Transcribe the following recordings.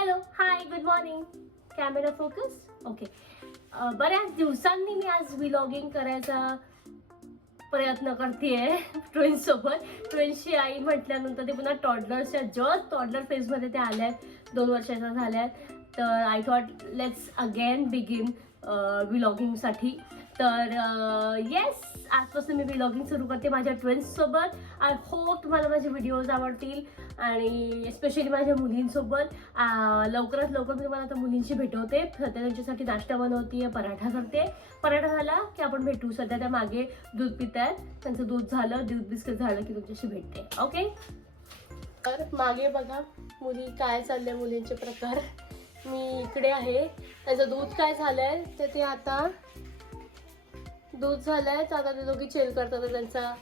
Hello hi good morning camera focus okay बऱ्याच दिवसांनी मी आज व्लॉगिंग करायचा प्रयत्न करते आहे सोबत. ट्विन्सची आई म्हटल्यानंतर ते पुन्हा टॉडलर्सच्या जस्ट टॉडलर फेजमध्ये ते आल्यात. दोन वर्षाच्या झाल्या आहेत तर I thought let's again begin व्लॉगिंगसाठी तर येस आजपासून मी ब्लॉगिंग सुरू करते माझ्या ट्विन्ससोबत आय होप तुम्हाला माझे व्हिडिओज आवडतील आणि स्पेशली माझ्या मुलींसोबत. लवकरात लवकर मी तुम्हाला आता मुलींशी भेटवते. सध्या त्यांच्यासाठी नाश्ता बनवते पराठा करते. पराठा झाला की आपण भेटू. सध्या त्या मागे दूध पित आहेत त्यांचं दूध झालं दूध बिस्किट झालं की तुमच्याशी भेटते. ओके तर मागे बघा मुली काय चालले मुलींचे प्रकार. मी इकडे आहे. त्याचं दूध काय झालंय? तर ते आता दूध झालंय. आता ते दोघी चेल करतात. तर त्यांचा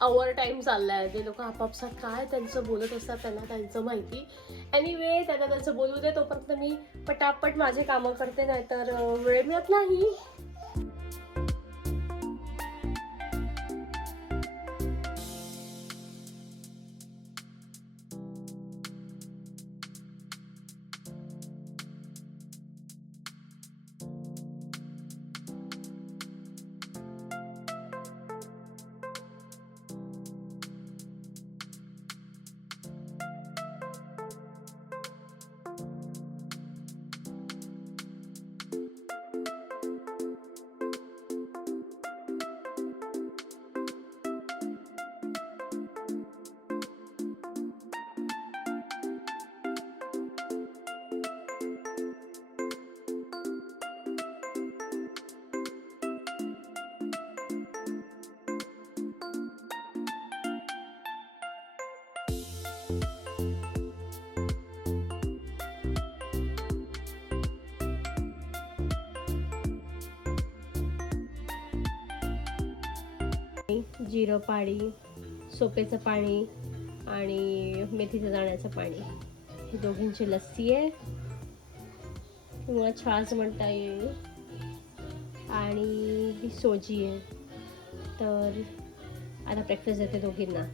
आवर टाईम चाललाय. ते लोक आपापसात काय त्यांचं बोलत असतात त्यांना त्यांचं माहिती. एनिवे त्यांना त्यांचं बोलू दे. तोपर्यंत मी पटापट माझे कामं करते. नाहीतर वेळ मिळत नाही. जिरं पाणी सोपेचं पाणी आणि मेथीचं दाण्याचं पाणी. हे दोघींची लस्सी आहे. किंवा छास म्हणता येईल. आणि ही सोजी आहे. तर आता ब्रेकफास्ट देते दोघींना.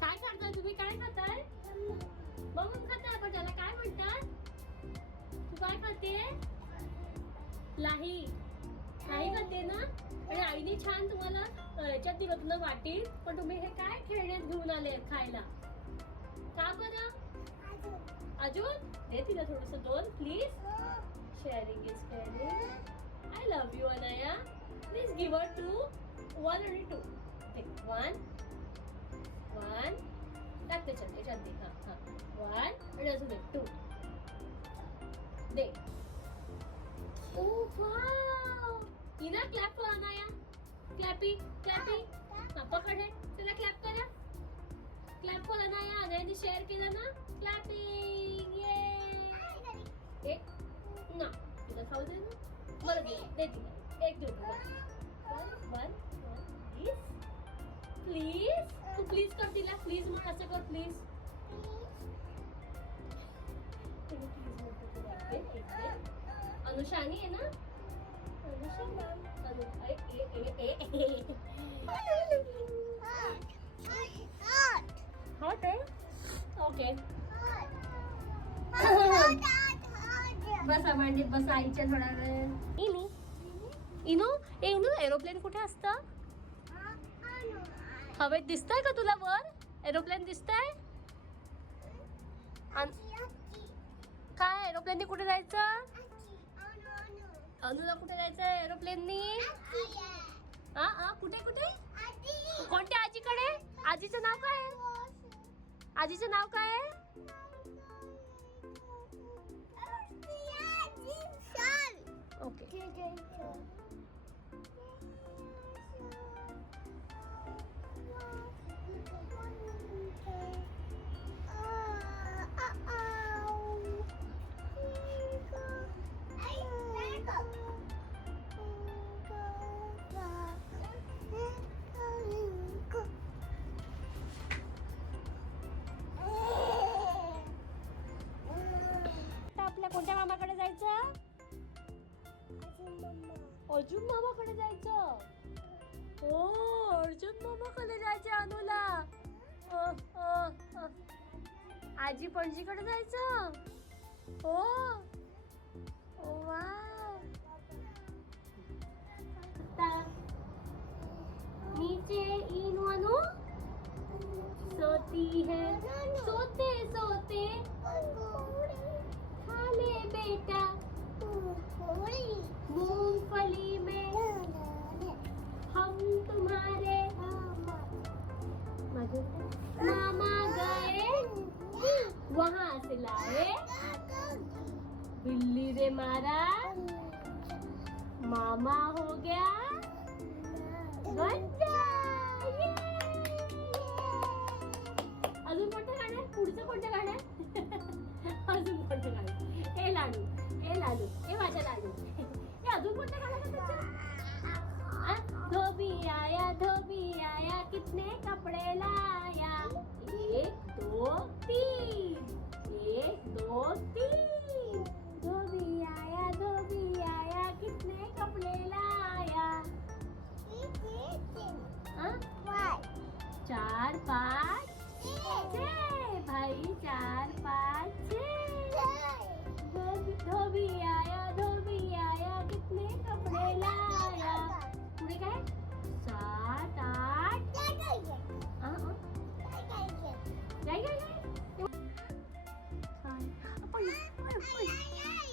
काय खाताय तुम्ही? काय खाताय? बघून खाताय पण त्याला. काय म्हणतात काय खाते लाही. लाही खाते ना? आणि आईने छान तुम्हाला याच्यात दिलं ना वाटीत पण तुम्ही हे काय खेळण्यात घेऊन आले खायला? का बरं? अजून? दे तिला थोडस दोन please sharing is caring I love you Anaya. Please give two one आणि टू वन वन टाक त्याच्यात याच्यात दे. हा हा. वन आणि अजून एक टू दे ओ वाव! इना क्लॅप कर अनाया क्लॅपी क्लॅपी हा पकड हे त्याला क्लॅप करा. क्लॅप कर अनाया अनायाने शेअर केलं ना. क्लॅपिंग ये एक ना. तिला खाऊ दे ना. बरं दे दे तिला. एक देऊ one one one please please Tu please कर तिला. प्लीज म्हण असं कर प्लीज अनुषानी आहे ना. हॉट आहे? ओके बसा मांडीत बसा आईच्या थोडा वेळ. इनू इनू ए इनू एरोप्लेन कुठे असतं? हवेत दिसतंय का तुला वर? एरोप्लेन दिसतंय? अन- एरोप्लेननी कुठे जायचं? अनुला कुठे जायचं एरोप्लेननी हा हा कुठे कुठे? कोणत्या आजीकडे? आजीचं नाव काय? आजीचं नाव काय आहे? अर्जुन मामाकडे जायचं. हो अर्जुन मामाकडे जायचं अनुला. आजी पणजीकडे जायचं. हो. ओ नीचे इन अनु सोती है. सोते सोते. खा ले बेटा. मूंगफली में हम तुम्हारे मामा गए। वहां से लाए। बिल्ली रे मारा। मामा हो गया। अजून कोणतं गाणं आहे? पुढचं कोणतं गाणं आहे? अजून कोणतं गाणं हे लाडू। हे लाडू हे माझ्या लाडू हे अजून कोणतं गाणं आहे त्याचं? धोबी आया धोबी आया कितने कपड़े लाया एक दो तीन एक दो तीन धोबी आया धोबी आया कितने कपड़े लाया? चार पाँच छः भाई चार पाँच छः धोबी आया धोबी आया कितने कपड़े लाया। पुढे काय सात आठ। काय काय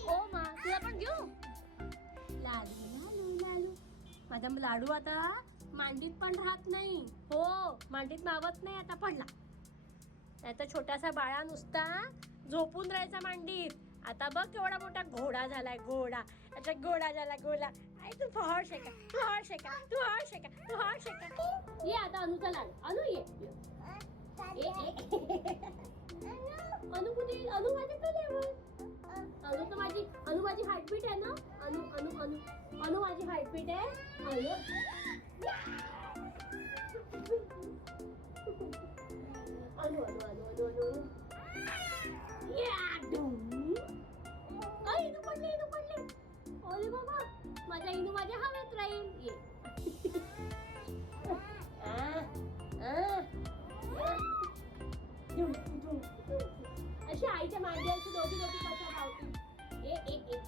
ओ मा तुला पण घेऊ लालू लालू लालू। माझा लाडू आता मांडीत पण राहत नाही. हो मांडीत मावत नाही आता पडला. नाही तर छोटासा बाळा नुसता झोपून राहायचा मांडीत. आता बघ केवढा मोठा घोडा झालाय घोडा. अच्छा घोडा झाला घोडा. आई तू फळ शेका तू हर शेका तू हळ शेका तू हळ शेका. ये आता अनुचा लाड. अनु ये. अनु कुठे? अनु माझ्या कलेवर अनु तर माझी अनु माझी हार्टबीट आहे ना? अनु अनु अनु. अनु माझी हार्टबीट आहे. अनु अनु. अनु अनु अनु अनु. अशी आईच्या डुम. अशी आईच्या दोघी दोघी कशा धावतील ए एक एक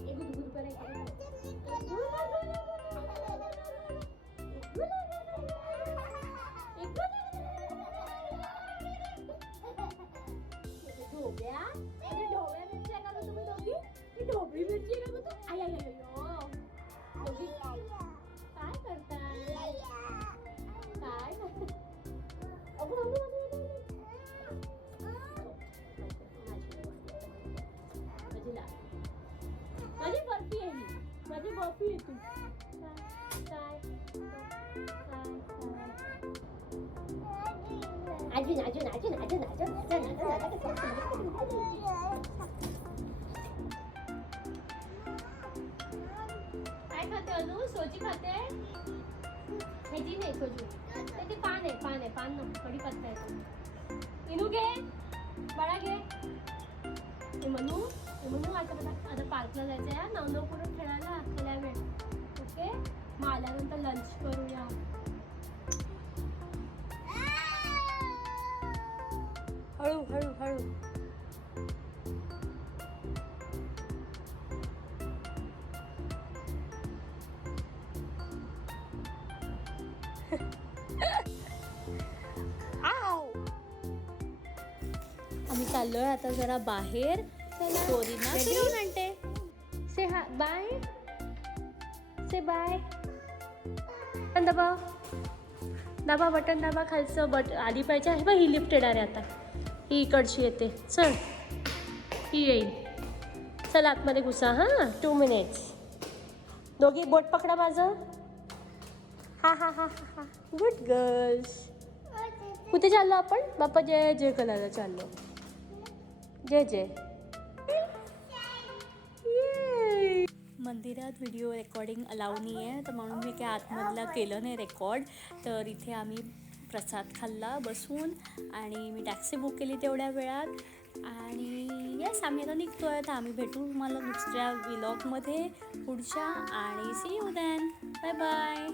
एक गुदगुद माझी बर्फी आहे तू काय काय अजून. अजून अजून अजून काय खाते अजून? सोजी खाते? ह्याची नाही सोजी. ते पान आहे पान आहे पान नको कढीपत्ता आहे. तो इनू घे बाळा घे. आणि म्हणू म्हणू आता आता पार्कला जायचं आहे नऊ नऊ करून खेळायला थोड्या वेळ. ओके मग आल्यानंतर लंच करूया. हळू हळू हळू. आम्ही चाललोय आता जरा बाहेर. फिरवून आणते से हा बाय से बाय बटन दाबा दाबा बटन दाबा. खालचं बट आली पाहिजे आहे बघ ही लिफ्टेड आहे आता. ही इकडची येते. चल. ही येईल. चल आतमध्ये घुसा हां. टू मिनिट्स दोघी बोट पकडा माझं. हा हा हा हा हा. गुड गर्ल्स कुठे चाललो आपण? बाप्पा जय जय कलाला चाललो. जय जय. मंदिरात व्हिडिओ रेकॉर्डिंग अलाव नाही आहे तर म्हणून मी काय आतमधला केलं नाही रेकॉर्ड तर इथे आम्ही प्रसाद खाल्ला बसून आणि मी टॅक्सी बुक केली तेवढ्या वेळात. आणि येस आम्ही आता निघतो आहे तर आम्ही भेटू तुम्हाला दुसऱ्या विलॉगमध्ये पुढच्या. आणि see you then bye bye